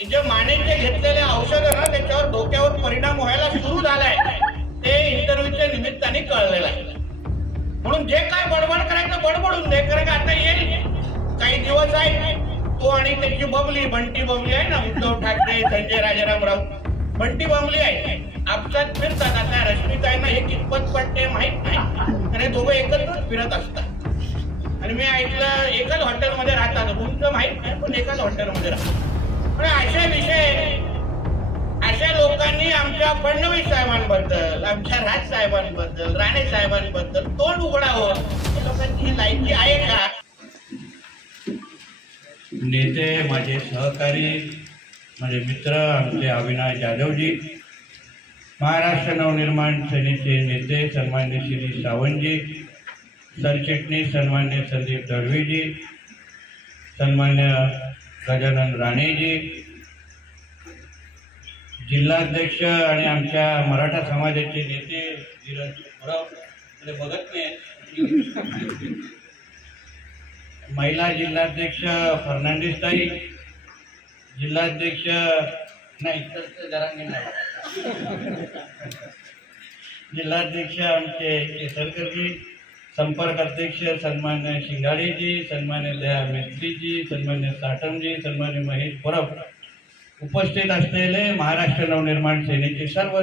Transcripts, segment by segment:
जे मानेचे घेतलेले औषध ना त्याच्यावर डोक्यावर परिणाम व्हायला सुरू झालाय ते इंटरव्ह्यूच्या निमित्ताने कळलेलं आहे. म्हणून जे काय बडबड करायचं बडबडून दे कारण का आता येईल. काही दिवस आहे. तो आणि त्याची बबली बंटी बबली आहे ना उद्धव ठाकरे संजय राजारामराव बंटी बबली आहे. आपसात फिरतात. आता ना हे कितपत पडते माहीत नाही. आणि दोघं एकत्रच फिरत असतात. आणि मी ऐकलं एकाच हॉटेलमध्ये राहतात. तुमचं माहीत नाही पण एकाच हॉटेलमध्ये राहतात. पण विषय अशा लोकांनी आमच्या फडणवीस साहेबांबद्दल आमच्या राज साहेबांबद्दल राणे साहेबांबद्दल तोंड उघडावं. लोकांची ही लायकी आहे का? नेते माझे सहकारी माझे मित्र आमचे अविनाश जाधवजी महाराष्ट्र नवनिर्माण सेनेचे नेते सन्मान्य श्री सावंतजी सरचिटणीस सन्मान्य संदीप दळवीजी सन्मान्य गजानन राणेजी जिल्हाध्यक्ष आणि आमच्या मराठा समाजाचे नेते धीरज गुरव ते बघत नाही. महिला जिल्हाध्यक्ष फर्नांडिस ताई जिल्हाध्यक्ष नाही इकडचं नाही. जिल्हाध्यक्ष आमचे केसरकरजी संपर्क अध्यक्ष सन्मान्य शिंगाडेजी सन्मान्य दया मेस्त्रीजी सन्मान्य साटमजी सन्मान्य महेश परब उपस्थित असलेले महाराष्ट्र नवनिर्माण सेनेचे सर्व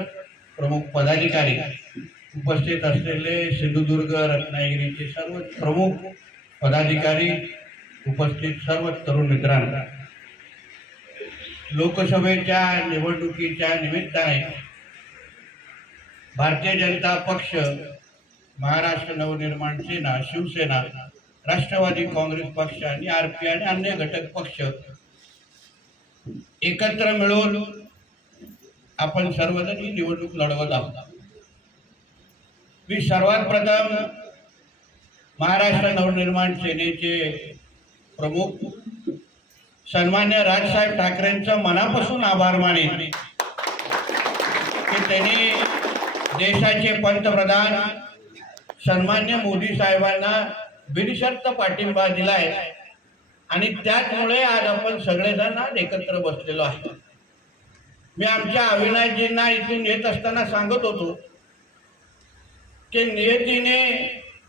प्रमुख पदाधिकारी उपस्थित असलेले सिंधुदुर्ग रत्नागिरीचे सर्व प्रमुख पदाधिकारी उपस्थित सर्व तरुण मित्रांना लोकसभेच्या निवडणुकीच्या निमित्ताने भारतीय जनता पक्ष महाराष्ट्र नवनिर्माण सेना शिवसेना राष्ट्रवादी काँग्रेस पक्ष आणि आर पी आणि अन्य घटक पक्ष एकत्र मिळून आपण सर्वजण ही निवडणूक लढवत आहोत. मी सर्वात प्रथम महाराष्ट्र नवनिर्माण सेनेचे प्रमुख सन्मान्य राजसाहेब ठाकरेंचा मनापासून आभार मानेन की त्यांनी देशाचे पंतप्रधान सन्मान्य मोदी साहेबांना बिनशर्त पाठिंबा दिलाय. आणि त्याचमुळे आज आपण सगळेजण आज एकत्र बसलेलो आहे. मी आमच्या अविनाशजींना इथून येत असताना सांगत होतो की नियतीने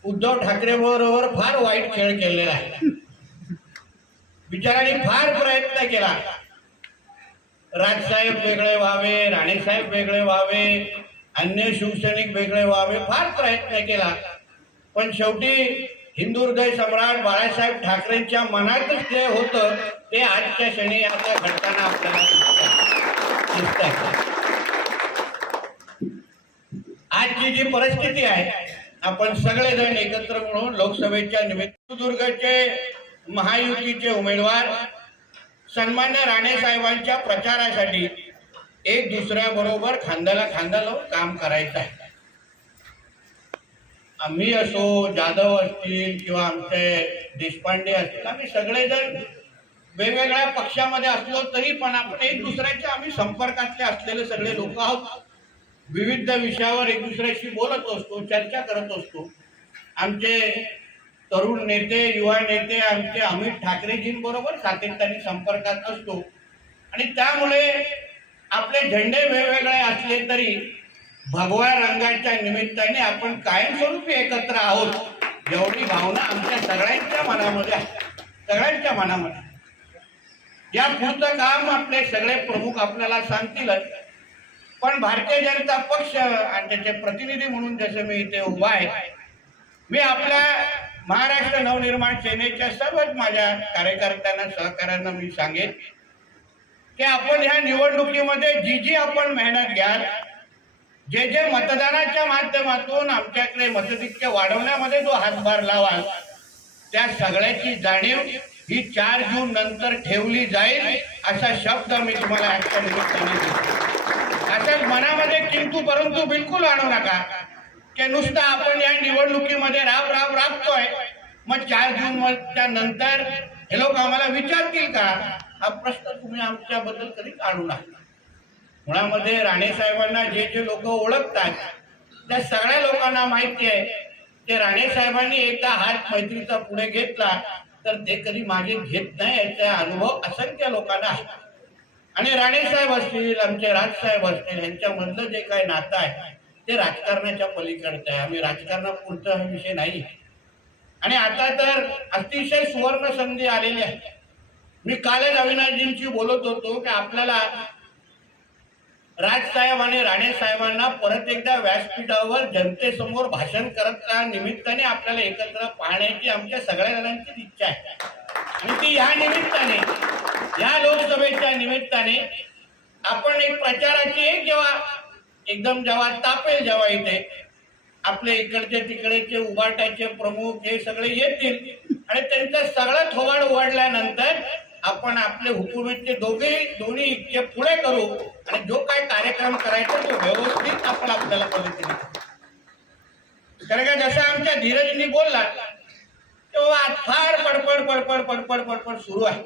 उद्धव ठाकरे बरोबर फार वाईट खेळ केलेला आहे. बिचारांनी फार प्रयत्न केला. राजसाहेब वेगळे व्हावे राणेसाहेब वेगळे व्हावे अन्य शिवसैनिक वेगळे व्हावे फार प्रयत्न केला. पण शेवटी हिंदू हृदय सम्राट बाळासाहेब ठाकरेंच्या मनातच जे होतं ते आजच्या क्षणी आता घडताना आपल्याला आजची जी परिस्थिती आहे आपण सगळेजण एकत्र म्हणून लोकसभेच्या निमित्त सिंधुदुर्गचे महायुतीचे उमेदवार सन्मान्य राणे साहेबांच्या प्रचारासाठी एक दुसऱ्याबरोबर खांद्याला खांदा लावून काम करायचं आहे. आम्ही असो जाधव असतील किंवा आमचे देशपांडे असतील आम्ही सगळेजण वेगवेगळ्या पक्षामध्ये असलो तरी पण आपण एक दुसऱ्याच्या आम्ही संपर्कातले असलेले सगळे लोक आहोत. विविध विषयावर एक दुसऱ्याशी बोलत असतो चर्चा करत असतो. आमचे तरुण नेते युवा नेते आमचे अमित ठाकरेजींबरोबर सातत्याने संपर्कात असतो. आणि त्यामुळे आपले झेंडे वेगवेगळे असले तरी भगवा रंगाच्या निमित्ताने आपण कायमस्वरूपी एकत्र आहोत जेवढी भावना आमच्या सगळ्यांच्या मनामध्ये आहे. सगळ्यांच्या मनामध्ये या पुढचं काम आपले सगळे प्रमुख आपल्याला सांगतीलच. पण भारतीय जनता पक्ष आणि त्याचे प्रतिनिधी म्हणून जसं मी इथे उभा आहे मी आपल्या महाराष्ट्र नवनिर्माण सेनेच्या सर्वच माझ्या कार्यकर्त्यांना सहकाऱ्यांना मी सांगेन की आपण ह्या निवडणुकीमध्ये जी जी आपण मेहनत घ्याल जे जे मतदानाच्या माध्यमातून आमच्याकडे मतदिक्य वाढवण्यामध्ये जो हातभार लावाल त्या सगळ्याची जाणीव ही चार जून नंतर ठेवली जाईल असा शब्द मी तुम्हाला आजच्या निमित्ताने मनामध्ये किंतु परंतु बिलकुल आणू नका की नुसतं आपण या निवडणुकीमध्ये राब राब राबतोय मग चार जूनच्या नंतर हे लोक आम्हाला विचारतील का? हा प्रश्न तुम्ही आमच्याबद्दल कधी काढू नका. मुळामध्ये राणे साहेबांना जे जे लोक ओळखतात त्या सगळ्या लोकांना माहिती आहे ते राणे साहेबांनी एकदा हात मैत्रीचा पुढे घेतला तर ते कधी मागे घेत नाही याचा अनुभव असंख्य लोकांना आहे. आणि राणेसाहेब असतील आमचे राजसाहेब असतील यांच्यामधलं जे काही नातं आहे ते राजकारणाच्या पलीकडचं आहे. आम्ही राजकारणापुरतं हा विषय नाही. आणि आता तर अतिशय सुवर्ण संधी आलेली आहे. मी कालच अविनाशजींशी बोलत होतो की आपल्याला राजसाहेब आणि राणे साहेबांना परत एकदा व्यासपीठावर जनतेसमोर भाषण करत निमित्ताने आपल्याला एकत्र पाहण्याची आमच्या सगळ्या जणांची इच्छा आहे. आणि ती ह्या निमित्ताने या लोकसभेच्या निमित्ताने आपण एक प्रचाराची एक जेव्हा एकदम जेव्हा तापेल जेव्हा इथे आपले इकडचे तिकडेचे उभाटाचे प्रमुख हे सगळे येतील आणि त्यांचा सगळा थोबाड उघडल्यानंतर आपण आपले हुकुमीचे दोघे दोन्ही इतके पुढे करू आणि जो काय कार्यक्रम करायचा तो व्यवस्थित आपण आपल्याला पद्धतीने कारण का जसं आमच्या धीरजनी बोलला तेव्हा आज फार पडपड पडपड पडपड पडपड सुरू आहे.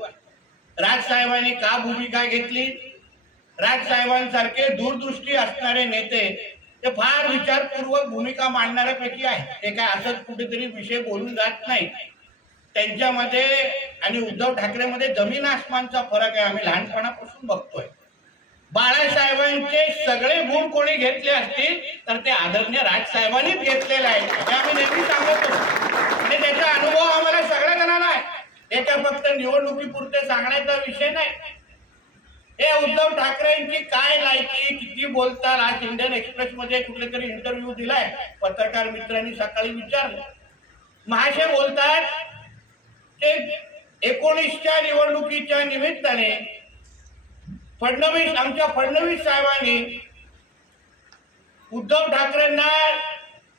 राजसाहेबांनी का भूमिका घेतली? राजसाहेबांसारखे दूरदृष्टी असणारे नेते ते फार विचारपूर्वक भूमिका मांडणाऱ्यापैकी आहे ते काय असंच कुठेतरी विषय बोलून जात नाही त्यांच्यामध्ये आणि उद्धव ठाकरेमध्ये जमीन आसमानचा फरक आहे. आम्ही लहानपणापासून बघतोय. बाळासाहेबांचे सगळे गुण कोणी घेतले असतील तर ते आदरणीय राजसाहेबांनीच घेतलेले आहेत. हे आम्ही नेहमी सांगतो. आणि त्याचा अनुभव आम्हाला सगळ्या जणांना आहे. त्याच्या फक्त निवडणुकीपुरते सांगण्याचा विषय नाही. हे उद्धव ठाकरेंची काय लायकी किती बोलतात आज इंडियन एक्सप्रेस मध्ये कुठले तरी इंटरव्ह्यू दिलाय. पत्रकार मित्रांनी सकाळी विचारलं. महाशय बोलतात ते एकोणीसच्या निवडणुकीच्या निमित्ताने फडणवीस आमच्या फडणवीस साहेबांनी उद्धव ठाकरेंना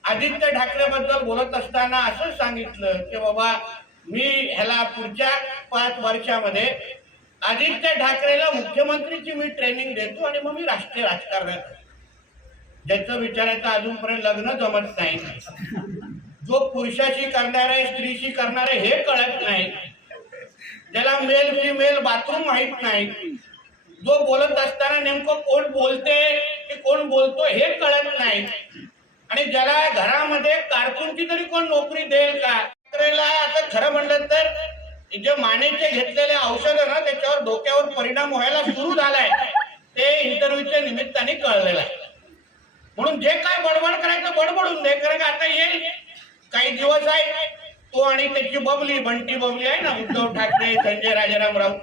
आदित्य ठाकरेबद्दल बोलत असताना असं सांगितलं की बाबा मी ह्याला पुढच्या पाच वर्षामध्ये आदित्य ठाकरेला मुख्यमंत्रीची मी ट्रेनिंग देतो आणि मग मी राष्ट्रीय राजकारणात ज्याचं विचारायचं अजूनपर्यंत लग्न जमत नाही. जो पुरुषाशी करणार आहे स्त्रीशी करणार आहे हे कळत नाही. ज्याला मेल फिमेल बाथरूम माहीत नाही. जो बोलत असताना नेमकं कोण बोलते की कोण बोलतो हे कळत नाही. आणि ज्याला घरामध्ये कारकूनची तरी कोण नोकरी देईल का? आता खरं म्हणलं तर जे मानेचे घेतलेले औषध ना त्याच्यावर डोक्यावर परिणाम व्हायला सुरू झालाय. ते इंटरव्ह्यूच्या निमित्ताने कळलेलं आहे. म्हणून जे काय बडबड करायचं बडबडून दे कारण का आता येईल. काही दिवस आहे. तो आणि त्याची बबली बंटी बबली आहे ना उद्धव ठाकरे संजय राजारामराव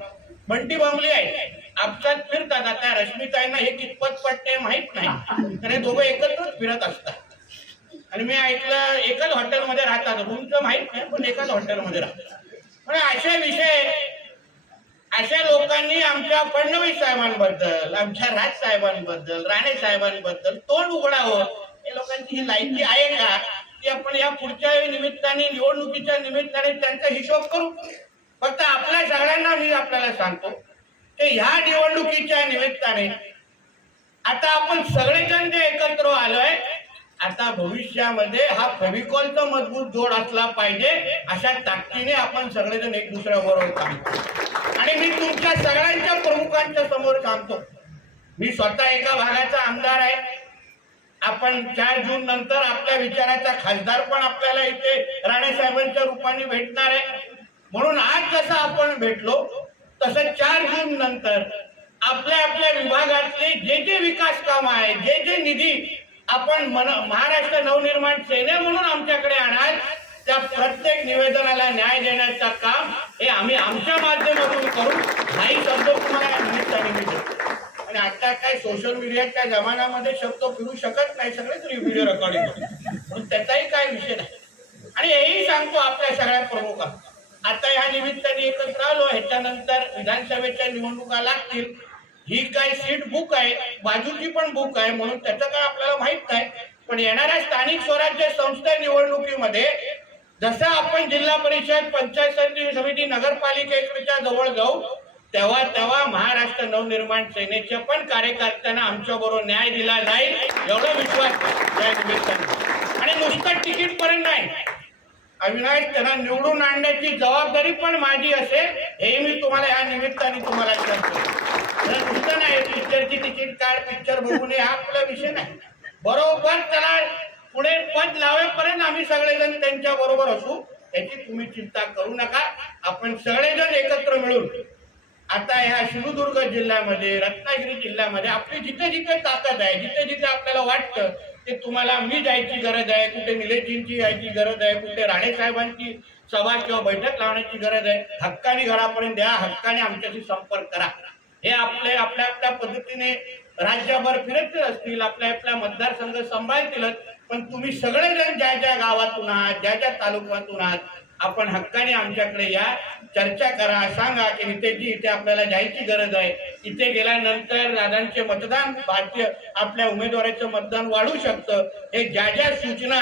बंटी बबली आहे. आपसात फिरतात. आता रश्मिताईंना हे कितपत पटते माहीत नाही. तर हे दोघं एकत्रच फिरत असतात. आणि मी ऐकलं एकाच हॉटेलमध्ये राहतात. रूमचं माहीत नाही पण एकाच हॉटेलमध्ये राहतात. पण अशा विषय अशा लोकांनी आमच्या फडणवीस साहेबांबद्दल आमच्या राज साहेबांबद्दल राणे साहेबांबद्दल तोंड उघडावं. हे लोकांची ही लायकी आहे का? की आपण या पुढच्या निमित्ताने निवडणुकीच्या निमित्ताने त्यांचा हिशोब करू. फक्त आपल्या सगळ्यांना मी आपल्याला सांगतो की ह्या निवडणुकीच्या निमित्ताने आता आपण सगळेजण जे एकत्र आलोय आता भविष्यामध्ये हा फेविकॉलचा मजबूत जोड असला पाहिजे अशा ताकदीने आपण सगळेजण एक दुसऱ्याबरोबर काम आणि मी तुमच्या सगळ्यांच्या प्रमुखांच्या समोर सांगतो मी स्वतः एका भागाचा आमदार आहे. आपण चार जून नंतर आपल्या विचाराचा खासदार पण आपल्याला इथे राणेसाहेबांच्या रूपाने भेटणार आहे. म्हणून आज जसं आपण भेटलो तसं चार जून नंतर आपल्या आपल्या विभागातले जे जे विकास काम आहे जे जे निधी आपण मन महाराष्ट्र नवनिर्माण सेने म्हणून आमच्याकडे आणाल त्या प्रत्येक निवेदनाला न्याय देण्याचं काम हे आम्ही आमच्या माध्यमातून करू. नाही शब्द तुम्हाला या निमित्ताने मी देतो आणि आता काय सोशल मीडियाच्या जमान्यामध्ये शब्द फिरू शकत नाही सगळेच व्हिडिओ रेकॉर्डिंग म्हणून त्याचाही काय विषय नाही. आणि हेही सांगतो आपल्या सगळ्या प्रमुख आता ह्या निमित्ताने एकत्र आलो ह्याच्यानंतर विधानसभेच्या निवडणुका लागतील. ही काय सीट बुक आहे बाजूची पण बुक आहे म्हणून त्याचं काय आपल्याला माहीत नाही. पण येणाऱ्या स्थानिक स्वराज्य संस्था निवडणुकीमध्ये जसं आपण जिल्हा परिषद पंचायत समिती समिती नगरपालिकेच्या जवळ जाऊ तेव्हा तेव्हा महाराष्ट्र नवनिर्माण सेनेच्या पण कार्यकर्त्यांना आमच्या बरोबर न्याय दिला जाईल एवढा विश्वास त्या निमित्ताने. आणि नुसतं तिकीट पर्यंत नाही. अविनाश त्यांना निवडून आणण्याची जबाबदारी पण माझी असेल हे मी तुम्हाला या निमित्ताने तुम्हाला सांगतो तर नुसतं नाही पिक्चरची तिकीट काढ पिक्चर बघू नये हा आपला विषय नाही. बरोबर त्याला पुढे पद लावेपर्यंत आम्ही सगळेजण त्यांच्या बरोबर असू याची तुम्ही चिंता करू नका. आपण सगळेजण एकत्र मिळून आता ह्या सिंधुदुर्ग जिल्ह्यामध्ये रत्नागिरी जिल्ह्यामध्ये आपली जिथे जिथे ताकद आहे जिथे जिथे आपल्याला वाटतं ते तुम्हाला मी जायची गरज आहे कुठे निलेशजींची यायची गरज आहे कुठे राणेसाहेबांची सभा किंवा बैठक लावण्याची गरज आहे हक्काने घरापर्यंत द्या हक्काने आमच्याशी संपर्क करा. हे आपले आपल्या आपल्या पद्धतीने राज्यभर फिरत असतील आपल्या आपल्या मतदारसंघ सांभाळतीलच पण तुम्ही सगळेजण ज्या ज्या गावातून आहात ज्या ज्या तालुक्यातून आहात आपण हक्काने आमच्याकडे या. चर्चा करा सांगा की नितेशजी इथे आपल्याला जायची गरज आहे. इथे गेल्यानंतर दादांचे मतदान भारतीय आपल्या उमेदवाराचं मतदान वाढू शकतं. हे ज्या ज्या सूचना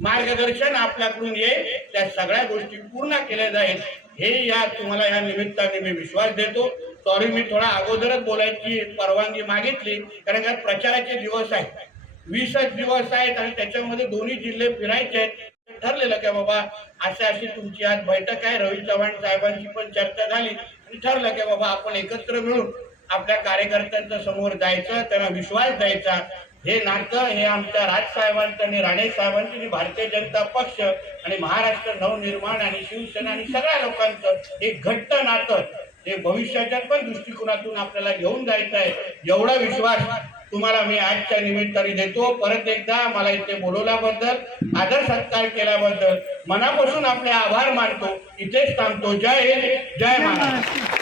मार्गदर्शन आपल्याकडून येईल त्या सगळ्या गोष्टी पूर्ण केल्या जाईल. हे या तुम्हाला या निमित्ताने मी विश्वास देतो. सॉरी मी थोडा अगोदरच बोलायची परवानगी मागितली कारण का प्रचाराचे दिवस आहेत. वीसच दिवस आहेत आणि त्याच्यामध्ये दोन्ही जिल्हे फिरायचे आहेत. ठरलेलं की बाबा अशा अशी तुमची आज बैठक आहे. रवी चव्हाण साहेबांची पण चर्चा झाली. आणि ठरलं की बाबा आपण एकत्र मिळून आपल्या कार्यकर्त्यांच्या समोर जायचं त्यांना विश्वास द्यायचा. हे नातं हे आमच्या राजसाहेबांचं आणि राणे साहेबांचं आणि भारतीय जनता पक्ष आणि महाराष्ट्र नवनिर्माण आणि शिवसेना आणि सगळ्या लोकांचं एक घट्ट नातं. हे भविष्याच्या पण दृष्टिकोनातून आपल्याला घेऊन जायचं आहे. एवढा विश्वास तुम्हाला मी आजच्या निमित्ताने देतो. परत एकदा मला इथे बोलवल्याबद्दल आदर सत्कार केल्याबद्दल मनापासून आपले आभार मानतो. इथेच थांबतो. जय हिंद. जय महाराष्ट्र.